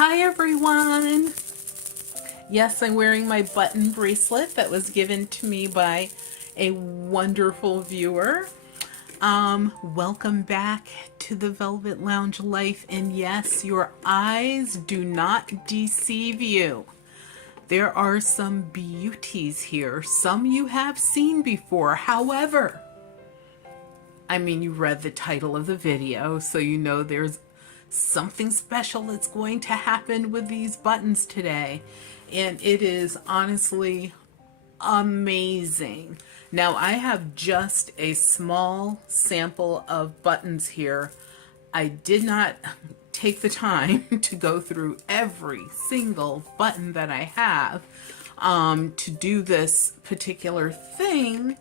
Hi everyone! Yes, I'm wearing my button bracelet that was given to me by a wonderful viewer. Welcome back to the Velvet Lounge Life, and yes, your eyes do not deceive you. There are some beauties here, some you have seen before. However, you read the title of the video, so you know there's something special that's going to happen with these buttons today. And it is honestly amazing. Now, I have just a small sample of buttons here. I did not take the time to go through every single button that I have to do this particular thing,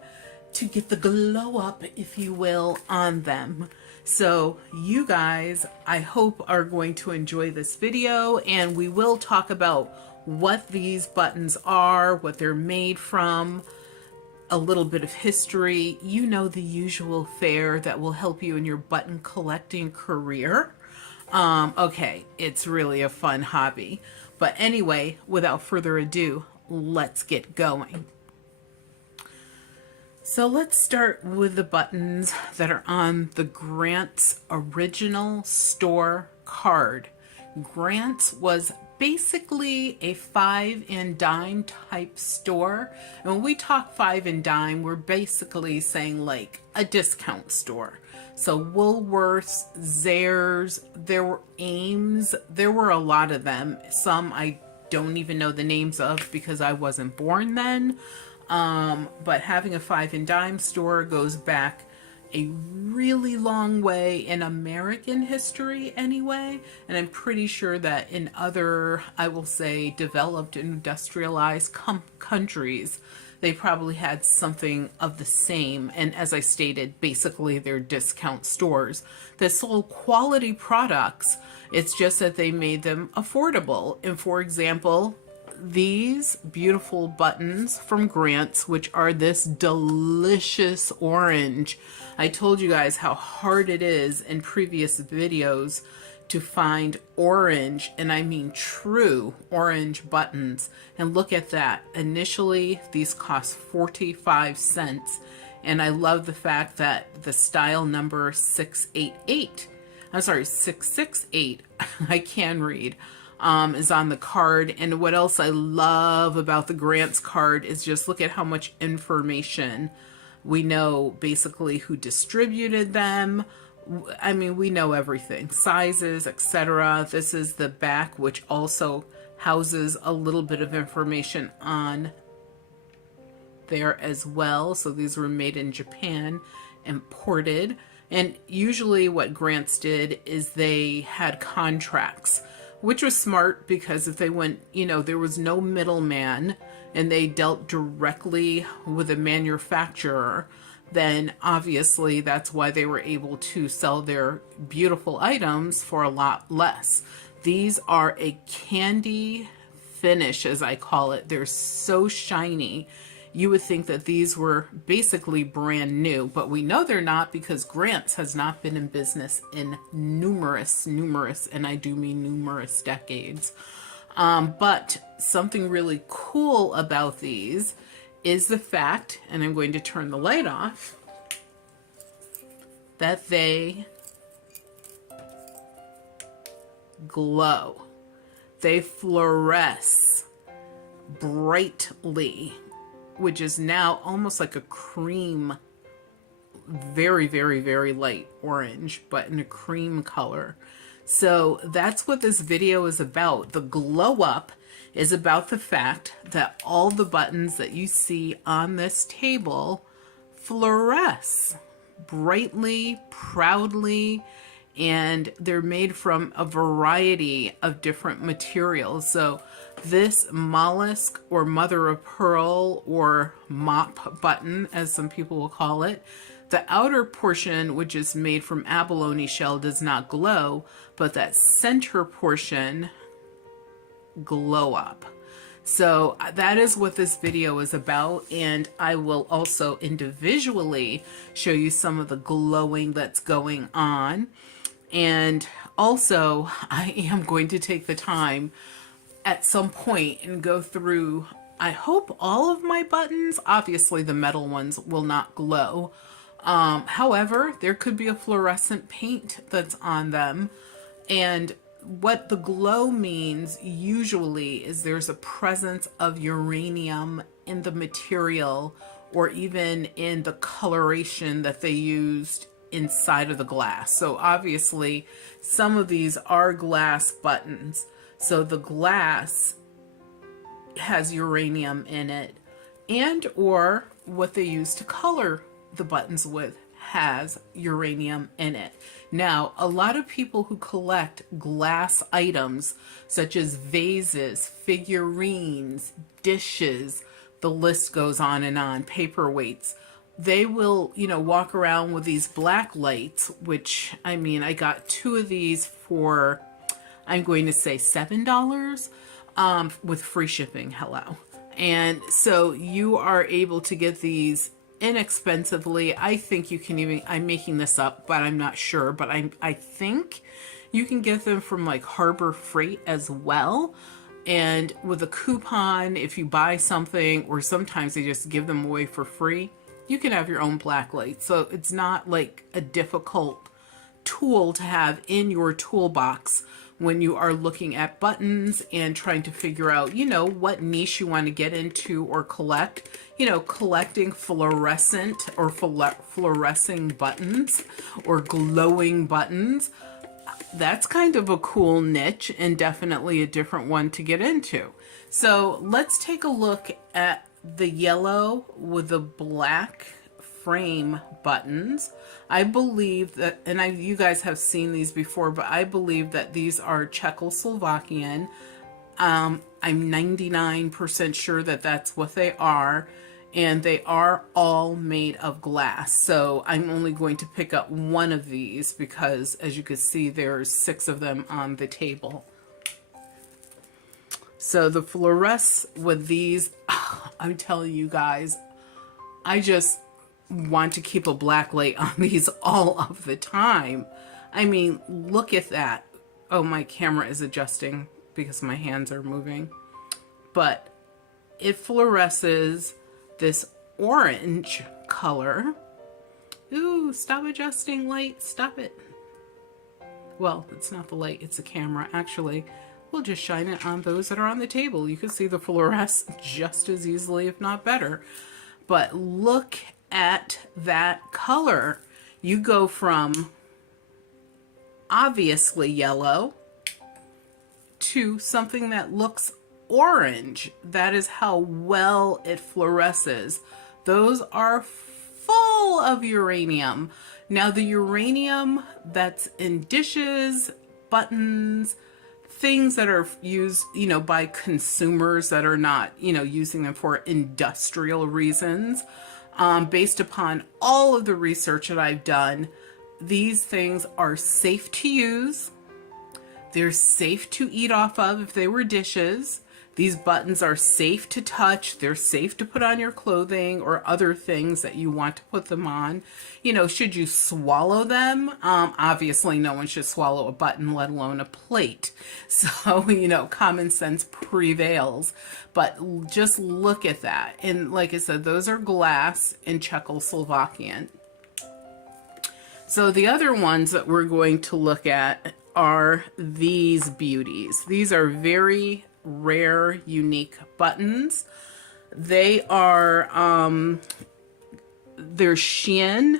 to get the glow up, if you will, on them. So you guys, I hope, are going to enjoy this video, and we will talk about what these buttons are, what they're made from, a little bit of history, you know, the usual fare that will help you in your button collecting career. Okay, it's really a fun hobby. But anyway, without further ado, let's get going. So let's start with the buttons that are on the Grant's original store card. Grant's was basically a five and dime type store. And when we talk five and dime, we're basically saying like a discount store. So Woolworths, Zayres, there were Ames, there were a lot of them. Some I don't even know the names of because I wasn't born then. But having a five and dime store goes back a really long way in American history anyway, and I'm pretty sure that in other, I will say, developed industrialized countries, they probably had something of the same. And as I stated, basically they're discount stores that sold quality products. It's just that they made them affordable. And for example, these beautiful buttons from Grant's, which are this delicious orange. I told you guys how hard it is in previous videos to find orange, and I mean true orange buttons. And look at that. Initially, these cost 45 cents. And I love the fact that the style number 668, I can read, is on the card. And what else I love about the Grant's card is just look at how much information we know, basically who distributed them. I mean, we know everything, sizes, etc. This is the back, which also houses a little bit of information on there as well. So these were made in Japan, imported. And usually what Grant's did is they had contracts, which was smart, because if they went, you know, there was no middleman and they dealt directly with a manufacturer, then obviously that's why they were able to sell their beautiful items for a lot less. These are a candy finish, as I call it. They're so shiny. You would think that these were basically brand new, but we know they're not, because Grant's has not been in business in numerous, and I do mean numerous decades. But something really cool about these is the fact, and I'm going to turn the light off, that they glow. They fluoresce brightly, which is now almost like a cream, very, very, very light orange, but in a cream color. So that's what this video is about. The glow up is about the fact that all the buttons that you see on this table fluoresce brightly, proudly, and they're made from a variety of different materials. So this mollusk, or mother of pearl, or mop button, as some people will call it, the outer portion, which is made from abalone shell, does not glow, but that center portion glow up. So that is what this video is about, and I will also individually show you some of the glowing that's going on. And Also, I am going to take the time at some point and go through, I hope, all of my buttons. Obviously, the metal ones will not glow. However, there could be a fluorescent paint that's on them. And what the glow means usually is there's a presence of uranium in the material or even in the coloration that they used inside of the glass. So obviously some of these are glass buttons. So the glass has uranium in it, and or what they use to color the buttons with has uranium in it. Now, a lot of people who collect glass items such as vases, figurines, dishes, the list goes on and on, paperweights, they will, walk around with these Blacklights, which, I mean, I got 2 of these for, I'm going to say $7, with free shipping. Hello. And so you are able to get these inexpensively. I think you can even, I'm making this up, but I'm not sure, but I think you can get them from like Harbor Freight as well. And with a coupon, if you buy something, or sometimes they just give them away for free, you can have your own Blacklight. So it's not like a difficult tool to have in your toolbox when you are looking at buttons and trying to figure out, what niche you want to get into or collect. Collecting fluorescent or fluorescing buttons or glowing buttons. That's kind of a cool niche and definitely a different one to get into. So let's take a look at the yellow with the black frame buttons. I believe that, and you guys have seen these before, but I believe that these are Czechoslovakian. I'm 99% sure that that's what they are, and they are all made of glass. So I'm only going to pick up one of these because, as you can see, there's 6 of them on the table. So the Fluoresce with these, I'm telling you guys, I just want to keep a Blacklight on these all of the time. I mean, look at that. Oh, my camera is adjusting because my hands are moving. But it fluoresces this orange color. Ooh, stop adjusting, light. Stop it. Well, it's not the light, it's the camera. Actually, we'll just shine it on those that are on the table. You can see the fluoresce just as easily, if not better. But look at that color. You go from obviously yellow to something that looks orange. That is how well it fluoresces. Those are full of uranium. Now the uranium that's in dishes, buttons, things that are used, by consumers that are not, using them for industrial reasons, based upon all of the research that I've done, these things are safe to use. They're safe to eat off of if they were dishes. These buttons are safe to touch. They're safe to put on your clothing or other things that you want to put them on. Should you swallow them? Obviously, no one should swallow a button, let alone a plate. So, common sense prevails. But just look at that. And like I said, those are glass in Czechoslovakian. So the other ones that we're going to look at are these beauties. These are very rare, unique buttons. They are, they're Xi'an,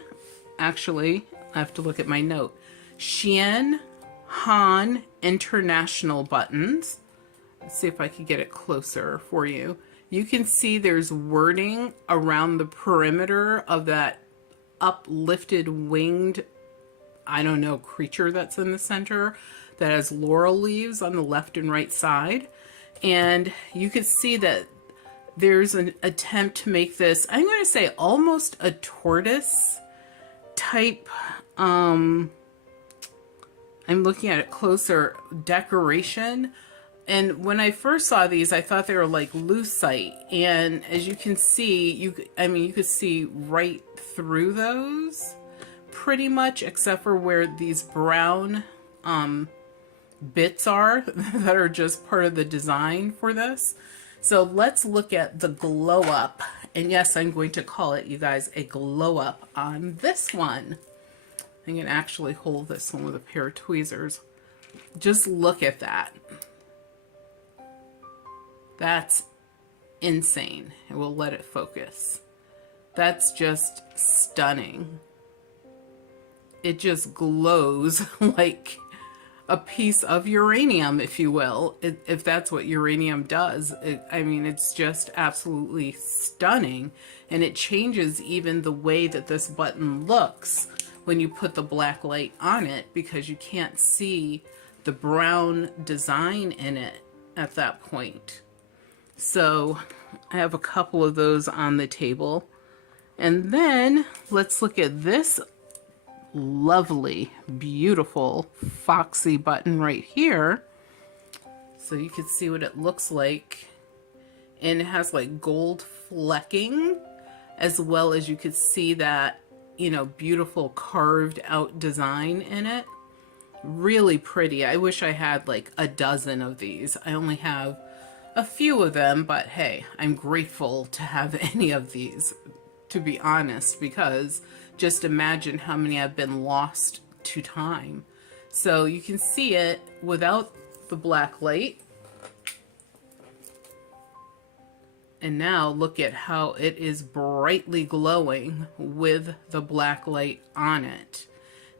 actually, I have to look at my note. Xi'an Han International buttons. Let's see if I can get it closer for you. You can see there's wording around the perimeter of that uplifted winged, I don't know, creature that's in the center that has laurel leaves on the left and right side. And you can see that there's an attempt to make this, I'm going to say almost a tortoise type, I'm looking at it closer, decoration. And when I first saw these, I thought they were like lucite. And as you can see, you could see right through those pretty much, except for where these brown bits are that are just part of the design for this. So let's look at the glow up. And yes, I'm going to call it, you guys, a glow up on this one. I can actually hold this one with a pair of tweezers. Just look at that. That's insane. And we'll let it focus. That's just stunning. It just glows like a piece of uranium, if you will, if that's what uranium does. I mean, it's just absolutely stunning. And it changes even the way that this button looks when you put the black light on it, because you can't see the brown design in it at that point. So I have a couple of those on the table. And then let's look at this lovely, beautiful, foxy button right here. So you can see what it looks like. And it has like gold flecking, as well as you could see that, you know, beautiful carved out design in it. Really pretty. I wish I had like a dozen of these. I only have a few of them, but hey, I'm grateful to have any of these, to be honest, because just imagine how many have been lost to time. So you can see it without the black light. And now look at how it is brightly glowing with the black light on it.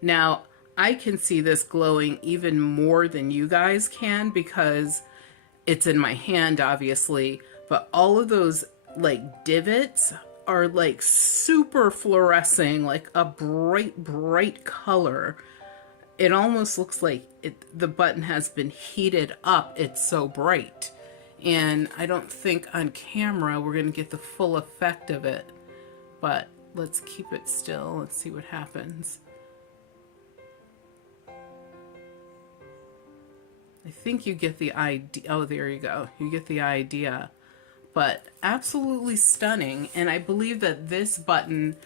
Now, I can see this glowing even more than you guys can because it's in my hand, obviously, but all of those like divots are like super fluorescing, like a bright, bright color. It almost looks like the button has been heated up. It's so bright. And I don't think on camera we're going to get the full effect of it. But let's keep it still. Let's see what happens. I think you get the idea. Oh, there you go. You get the idea. But absolutely stunning. And I believe that this button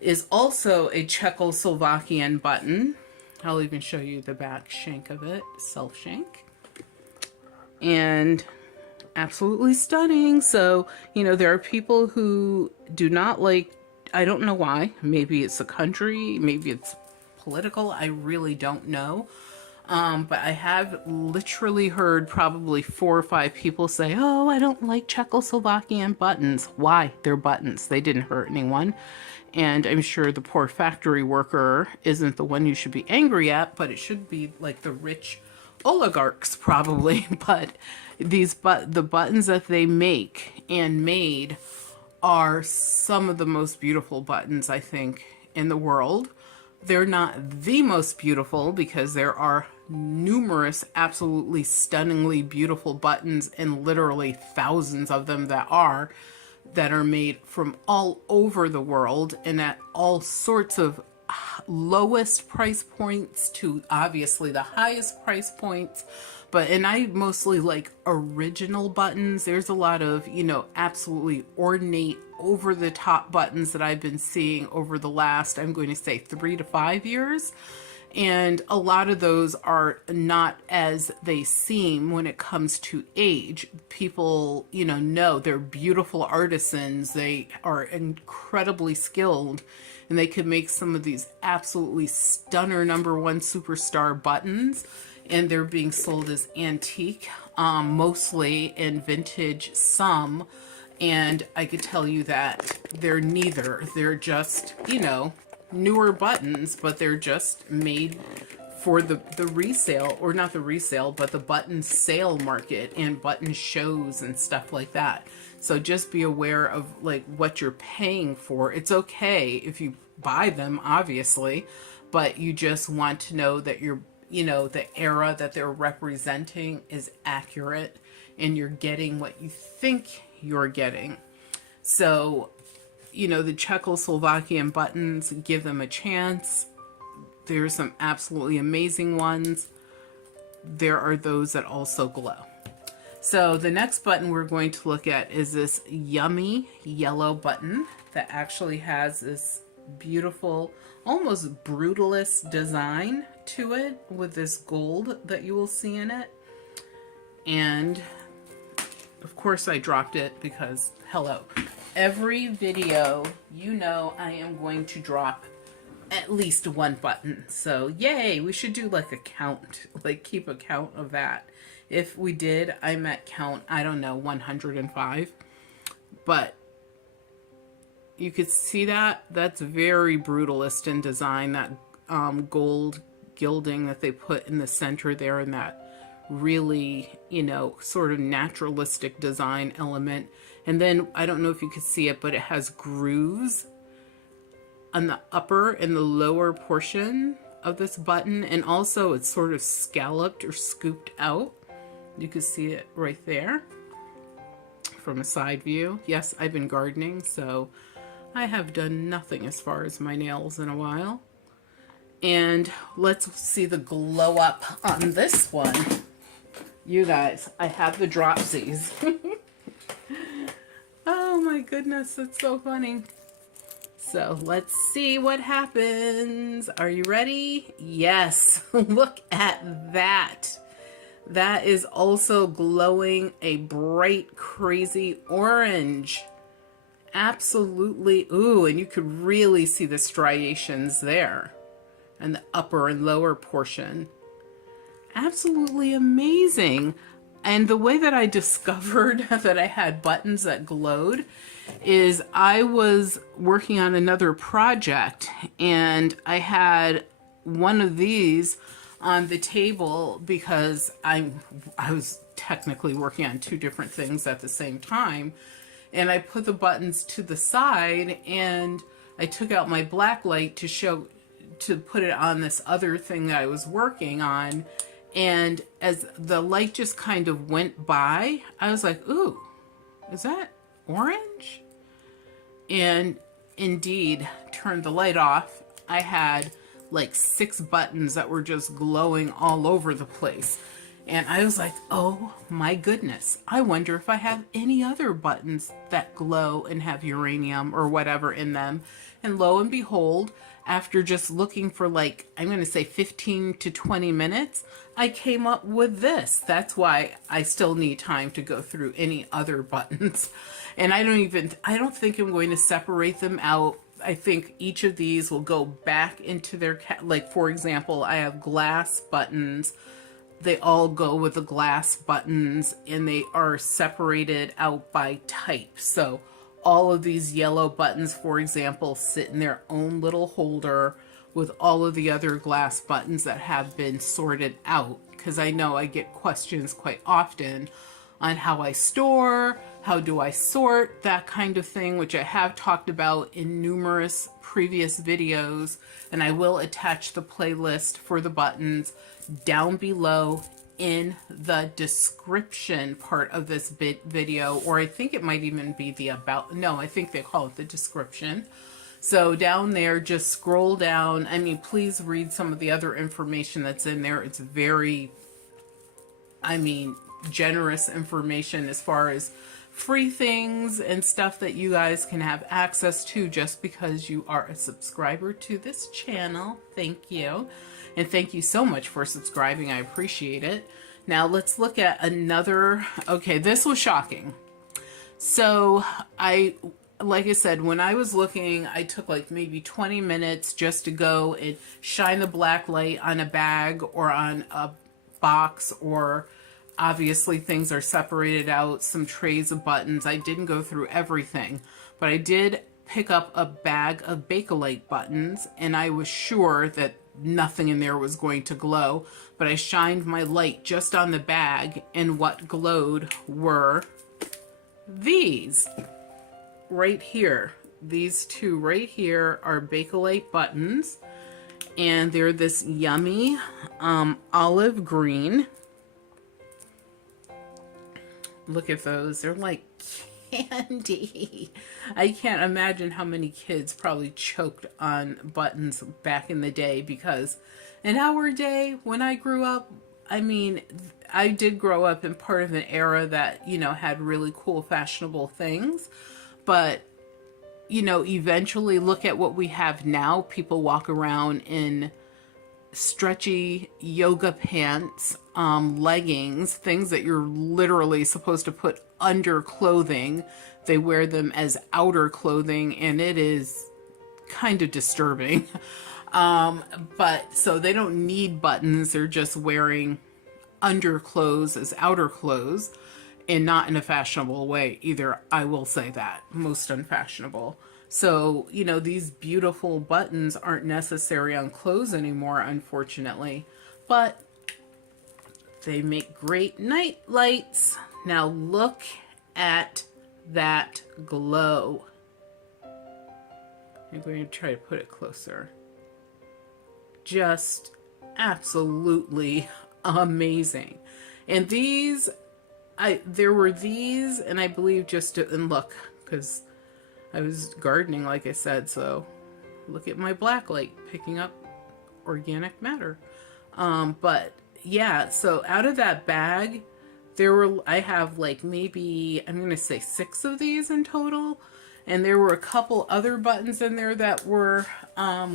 is also a Czechoslovakian button. I'll even show you the back shank of it, self shank. And absolutely stunning. So, you know, there are people who do not like, I don't know why. Maybe it's a country, maybe it's political. I really don't know. But I have literally heard probably 4 or 5 people say, oh, I don't like Czechoslovakian buttons. Why? They're buttons. They didn't hurt anyone. And I'm sure the poor factory worker isn't the one you should be angry at, but it should be like the rich oligarchs probably. But the buttons that they make and made are some of the most beautiful buttons, I think, in the world. They're not the most beautiful because there are numerous absolutely stunningly beautiful buttons, and literally thousands of them that are made from all over the world and at all sorts of lowest price points to obviously the highest price points. And I mostly like original buttons. There's a lot of, you know, absolutely ornate, over the top buttons that I've been seeing over the last, I'm going to say 3 to 5 years. And a lot of those are not as they seem when it comes to age. People, you know they're beautiful artisans. They are incredibly skilled, and they can make some of these absolutely stunner #1 superstar buttons. And they're being sold as antique, mostly, in vintage, some. And I could tell you that they're neither. They're just, you know, newer buttons, but they're just made for the resale, or not the resale, but the button sale market and button shows and stuff like that. So just be aware of like what you're paying for. It's okay if you buy them, obviously, but you just want to know that the era that they're representing is accurate and you're getting what you think you're getting. So, you know, the Czechoslovakian buttons, give them a chance. There's some absolutely amazing ones. There are those that also glow. So the next button we're going to look at is this yummy yellow button that actually has this beautiful, almost brutalist design to it with this gold that you will see in it. And of course I dropped it because, hello, every video, you know, I am going to drop at least one button. So yay, we should do like a count, like keep a count of that. If we did, I'm at count, I don't know, 105. But you could see that. That's very brutalist in design, that gold gilding that they put in the center there, and that really, you know, sort of naturalistic design element. And then I don't know if you could see it, but it has grooves on the upper and the lower portion of this button, and also it's sort of scalloped or scooped out. You can see it right there from a side view. Yes, I've been gardening, so I have done nothing as far as my nails in a while. And let's see the glow up on this one. You guys, I have the dropsies. Oh my goodness, that's so funny. So let's see what happens. Are you ready? Yes, look at that. That is also glowing a bright, crazy orange. Absolutely. Ooh, and you could really see the striations there and the upper and lower portion. Absolutely amazing. And the way that I discovered that I had buttons that glowed is I was working on another project, and I had one of these on the table because I was technically working on two different things at the same time. And I put the buttons to the side, and I took out my Blacklight to put it on this other thing that I was working on. And as the light just kind of went by, I was like, ooh, is that orange? And indeed, turned the light off. I had like 6 buttons that were just glowing all over the place. And I was like, oh my goodness, I wonder if I have any other buttons that glow and have uranium or whatever in them. And lo and behold, after just looking for like, I'm going to say 15 to 20 minutes, I came up with this. That's why I still need time to go through any other buttons. And I don't think I'm going to separate them out. I think each of these will go back into their, like for example, I have glass buttons. They all go with the glass buttons, and they are separated out by type. So all of these yellow buttons, for example, sit in their own little holder with all of the other glass buttons that have been sorted out. Because I know I get questions quite often on how I store, how do I sort, that kind of thing, which I have talked about in numerous previous videos. And I will attach the playlist for the buttons down below in the description part of this video, or I think it might even be the about, no, I think they call it the description. So down there, just scroll down. I mean, please read some of the other information that's in there. It's very, I mean, generous information as far as free things and stuff that you guys can have access to just because you are a subscriber to this channel. Thank you. And thank you so much for subscribing. I appreciate it. Now let's look at another. Okay, this was shocking. So like I said, when I was looking, I took like maybe 20 minutes just to go and shine the black light on a bag or on a box, or obviously things are separated out, some trays of buttons. I didn't go through everything, but I did pick up a bag of Bakelite buttons, and I was sure that nothing in there was going to glow, but I shined my light just on the bag, and what glowed were these right here. These two right here are Bakelite buttons, and they're this yummy olive green. Look at those. They're like candy. I can't imagine how many kids probably choked on buttons back in the day, because in our day, when I grew up, I mean, I did grow up in part of an era that, you know, had really cool fashionable things. But, you know, eventually look at what we have now. People walk around in stretchy yoga pants, leggings, things that you're literally supposed to put under clothing. They wear them as outer clothing, and it is kind of disturbing. But so they don't need buttons, they're just wearing underclothes as outer clothes, and not in a fashionable way either. I will say that, most unfashionable. So, you know, these beautiful buttons aren't necessary on clothes anymore, unfortunately, but they make great night lights. Now look at that glow. I'm going to try to put it closer. Just absolutely amazing. And these, there were these, and I believe and look, because I was gardening, like I said, so look at my Blacklight picking up organic matter. But yeah, so out of that bag, I have like maybe, I'm going to say 6 of these in total. And there were a couple other buttons in there that were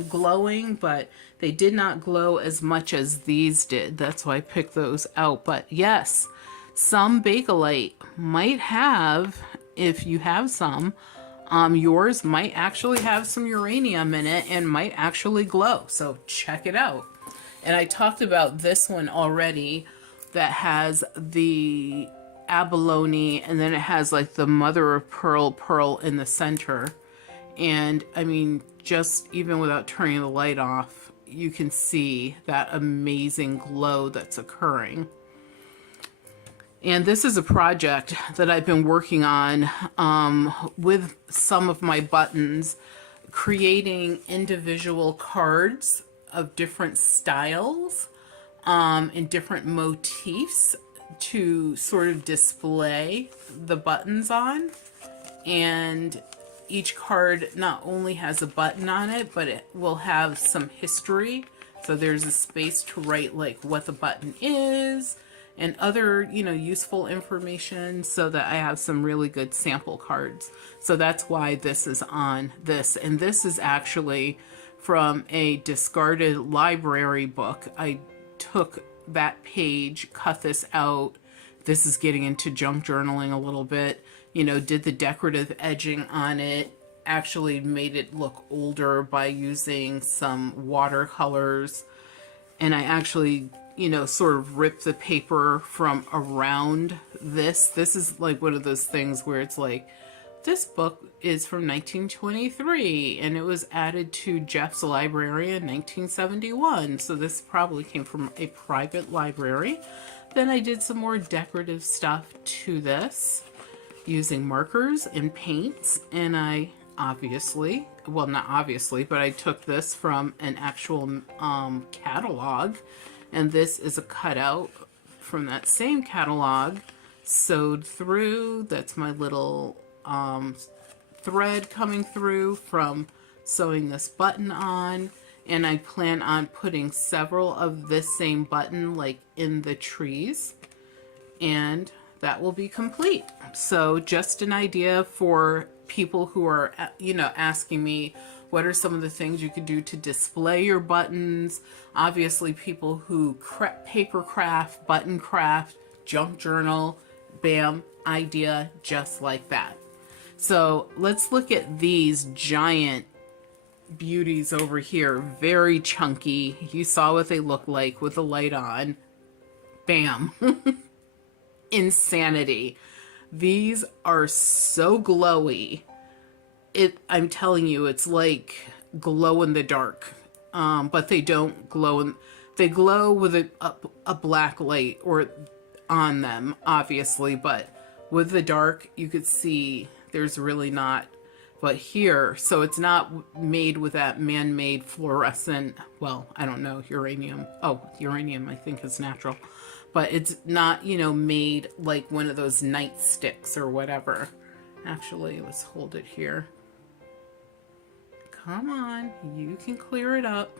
glowing, but they did not glow as much as these did. That's why I picked those out. But yes, some Bakelite might have, if you have some, yours might actually have some uranium in it and might actually glow. So check it out. And I talked about this one already that has the abalone, and then it has like the mother of pearl in the center. And I mean, just even without turning the light off, you can see that amazing glow that's occurring. And this is a project that I've been working on with some of my buttons, creating individual cards of different styles and different motifs to sort of display the buttons on. And each card not only has a button on it, but it will have some history. So there's a space to write like what the button is and other, you know, useful information, so that I have some really good sample cards. So that's why this is on this. And this is actually from a discarded library book. I took that page, cut this out. This is getting into junk journaling a little bit. You know, did the decorative edging on it, actually made it look older by using some watercolors. And I actually, you know, sort of ripped the paper from around this. This is like one of those things where it's like, this book is from 1923 and it was added to Jeff's library in 1971. So this probably came from a private library. Then I did some more decorative stuff to this using markers and paints. And I obviously, well, not obviously, but I took this from an actual catalog. And this is a cutout from that same catalog, sewed through. That's my little thread coming through from sewing this button on. And I plan on putting several of this same button like in the trees, and that will be complete. So just an idea for people who are, you know, asking me what are some of the things you could do to display your buttons. Obviously people who paper craft, button craft, junk journal, bam, idea just like that. So let's look at these giant beauties over here. Very chunky. You saw what they look like with the light on. Bam. Insanity. These are so glowy. I'm telling you, it's like glow in the dark. But they don't glow they glow with a black light or on them, obviously, but with the dark you could see there's really not. But here, so it's not made with that man-made fluorescent, well, I don't know, uranium. Oh, uranium I think is natural. But it's not, you know, made like one of those nightsticks or whatever. Actually, let's hold it here. Come on, you can clear it up.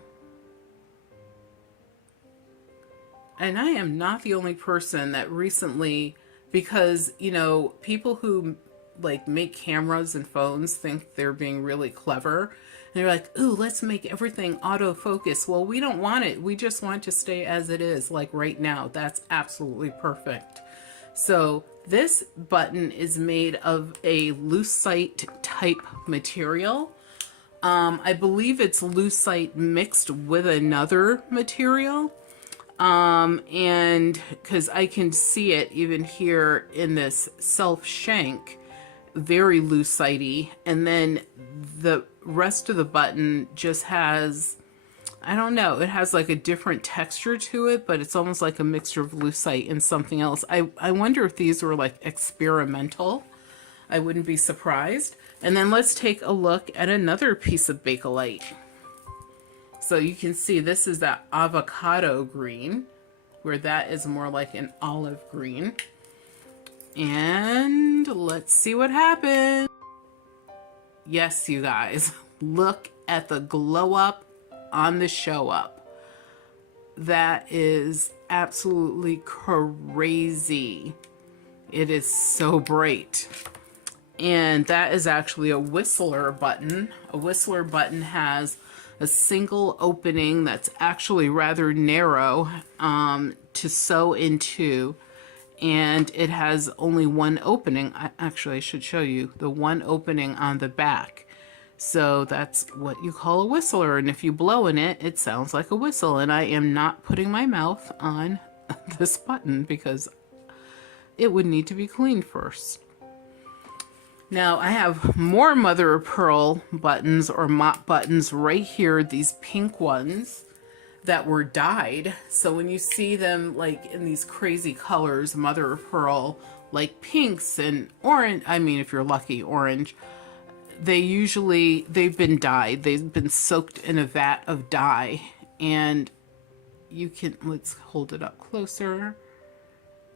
And I am not the only person that recently, because, you know, people who like make cameras and phones think they're being really clever. And they're like, ooh, let's make everything autofocus. Well, we don't want it. We just want to stay as it is, like right now. That's absolutely perfect. So this button is made of a lucite type material. I believe it's lucite mixed with another material. And because I can see it even here in this self shank, very lucite-y. And then the rest of the button just has, I don't know, it has like a different texture to it, but it's almost like a mixture of lucite and something else. I wonder if these were like experimental. I wouldn't be surprised. And then let's take a look at another piece of Bakelite. So you can see this is that avocado green, where that is more like an olive green. And let's see what happens. Yes, you guys, look at the glow up on the show up. That is absolutely crazy. It is so bright. And that is actually a Whistler button. A Whistler button has a single opening that's actually rather narrow to sew into, and it has only one opening. Actually, I should show you the one opening on the back. So that's what you call a Whistler, and if you blow in it, it sounds like a whistle. And I am not putting my mouth on this button because it would need to be cleaned first. Now I have more mother of pearl buttons or mop buttons right here, these pink ones that were dyed. So when you see them like in these crazy colors, mother of pearl, like pinks and orange, I mean, if you're lucky, orange, they've been dyed. They've been soaked in a vat of dye. And you can, let's hold it up closer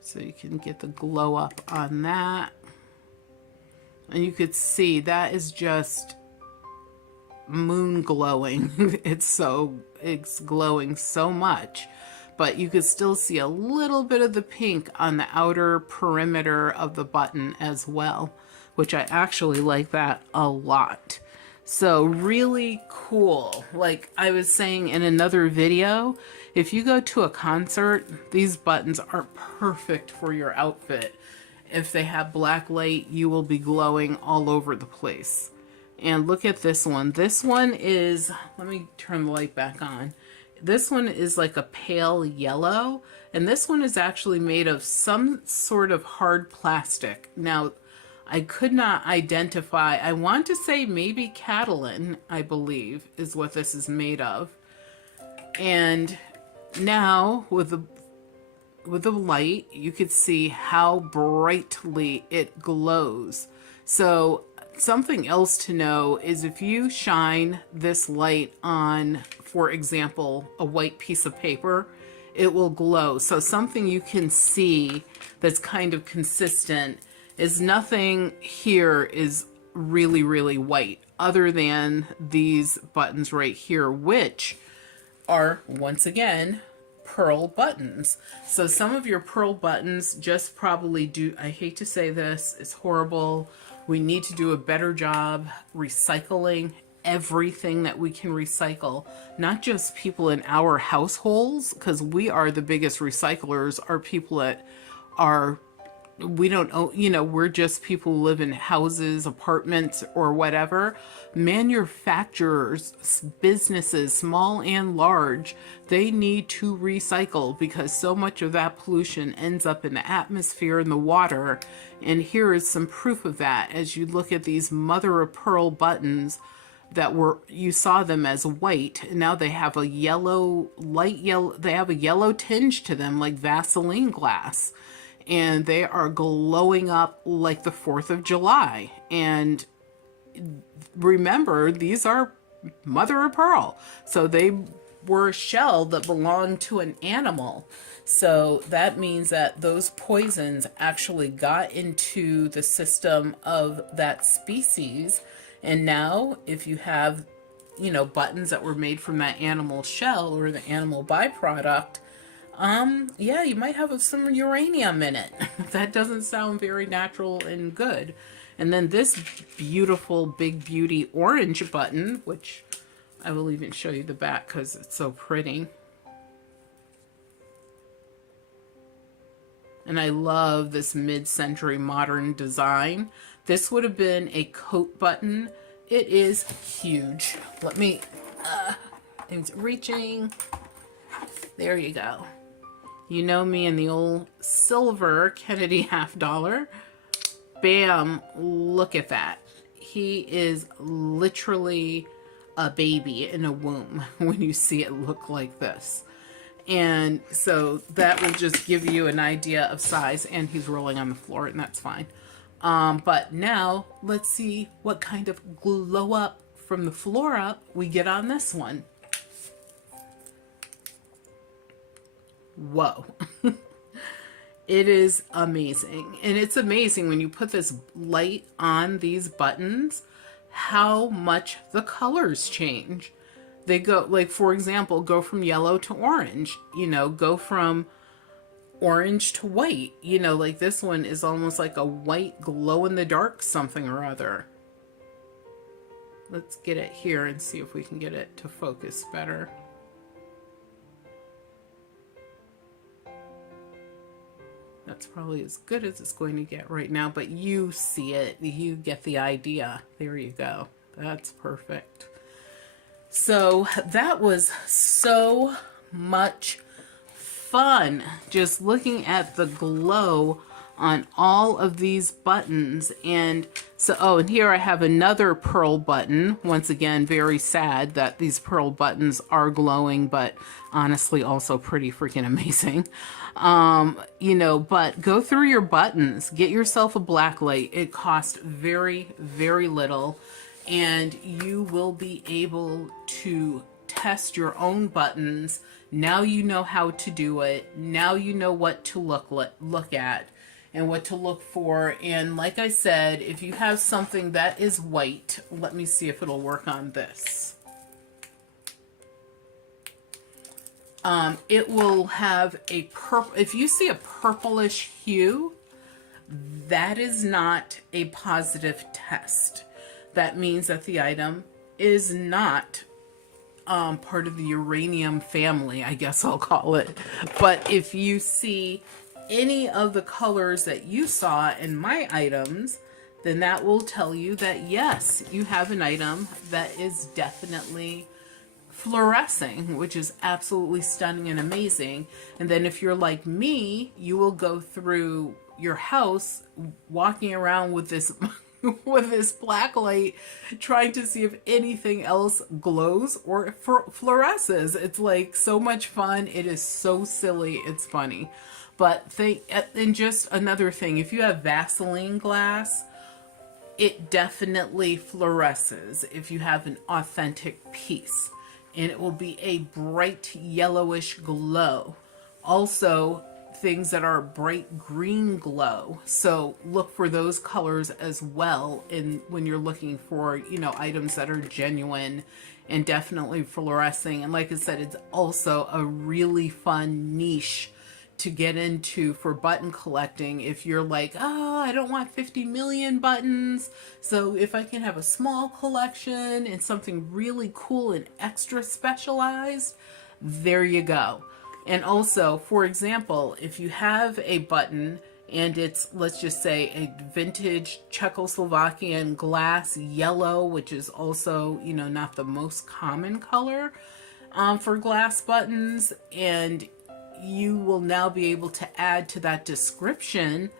so you can get the glow up on that. And you could see that is just moon glowing. It's glowing so much, but you could still see a little bit of the pink on the outer perimeter of the button as well, which I actually like that a lot. So really cool. Like I was saying in another video, if you go to a concert, these buttons are perfect for your outfit. If they have black light, you will be glowing all over the place. And look at this one. This one is, let me turn the light back on. This one is like a pale yellow, and this one is actually made of some sort of hard plastic. Now, I could not identify, I want to say maybe Catalin, I believe, is what this is made of. And now with the light, you could see how brightly it glows. So something else to know is if you shine this light on, for example, a white piece of paper, it will glow. So something you can see that's kind of consistent is nothing here is really, really white other than these buttons right here, which are, once again, pearl buttons. So some of your pearl buttons just probably do, I hate to say this, it's horrible. We need to do a better job recycling everything that we can recycle, not just people in our households, because we are the biggest recyclers, are people that are, we don't own, you know, we're just people who live in houses, apartments, or whatever. Manufacturers, businesses, small and large, they need to recycle because so much of that pollution ends up in the atmosphere and the water. And here is some proof of that as you look at these mother of pearl buttons that were, you saw them as white, and now they have a yellow, light yellow, they have a yellow tinge to them like Vaseline glass. And they are glowing up like the 4th of July. And remember, these are mother of pearl. So they were a shell that belonged to an animal. So that means that those poisons actually got into the system of that species. And now if you have, you know, buttons that were made from that animal shell or the animal byproduct, yeah, you might have some uranium in it. That doesn't sound very natural and good. And then this beautiful Big Beauty orange button, which I will even show you the back because it's so pretty. And I love this mid-century modern design. This would have been a coat button. It is huge. Let me, it's reaching. There you go. You know me and the old silver Kennedy $50. Bam, look at that. He is literally a baby in a womb when you see it look like this. And so that will just give you an idea of size, and he's rolling on the floor, and that's fine. But now let's see what kind of glow up from the floor up we get on this one. Whoa. It is amazing. And it's amazing when you put this light on these buttons, how much the colors change. They go, like, for example, go from yellow to orange, you know, go from orange to white, you know, like this one is almost like a white glow in the dark something or other. Let's get it here and see if we can get it to focus better. That's probably as good as it's going to get right now, but you see it, you get the idea. There you go. That's perfect. So that was so much fun, just looking at the glow on all of these buttons. And so, oh, and here I have another pearl button. Once again, very sad that these pearl buttons are glowing, but honestly also pretty freaking amazing. You know, but go through your buttons, get yourself a Blacklight. It costs very, very little, and you will be able to test your own buttons. Now you know how to do it. Now you know what to look at and what to look for. And like I said, if you have something that is white, let me see if it'll work on this. It will have a purple. If you see a purplish hue, that is not a positive test. That means that the item is not part of the uranium family, I guess I'll call it. But if you see any of the colors that you saw in my items, then that will tell you that yes, you have an item that is definitely fluorescing, which is absolutely stunning and amazing. And then if you're like me, you will go through your house walking around with this with this Blacklight, trying to see if anything else glows or fluoresces. It's like so much fun. It is so silly. It's funny. But and just another thing, if you have Vaseline glass, it definitely fluoresces if you have an authentic piece, and it will be a bright yellowish glow. Also, things that are bright green glow, so look for those colors as well when you're looking for, you know, items that are genuine and definitely fluorescing. And like I said, it's also a really fun niche to get into for button collecting. If you're like, oh, I don't want 50 million buttons, so if I can have a small collection and something really cool and extra specialized, there you go. And also, for example, if you have a button and it's, let's just say, a vintage Czechoslovakian glass yellow, which is also, you know, not the most common color for glass buttons, and you will now be able to add to that description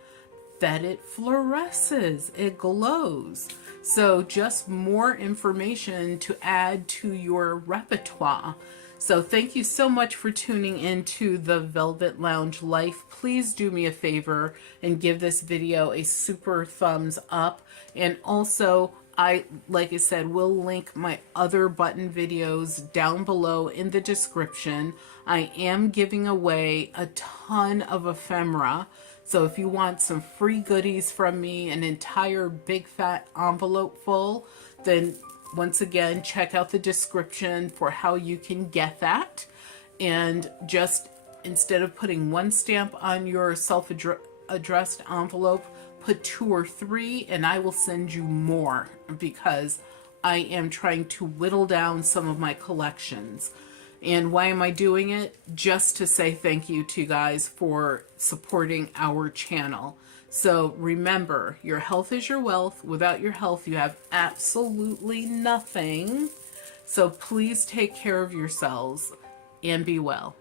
that it fluoresces, it glows. So just more information to add to your repertoire. So thank you so much for tuning into the Velvet Lounge Life. Please do me a favor and give this video a super thumbs up. And also, like I said, will link my other button videos down below in the description. I am giving away a ton of ephemera. So if you want some free goodies from me, an entire big fat envelope full, then once again, check out the description for how you can get that. And just instead of putting one stamp on your addressed envelope, put 2 or 3, and I will send you more because I am trying to whittle down some of my collections. And why am I doing it? Just to say thank you to you guys for supporting our channel. So remember, your health is your wealth. Without your health, you have absolutely nothing. So please take care of yourselves and be well.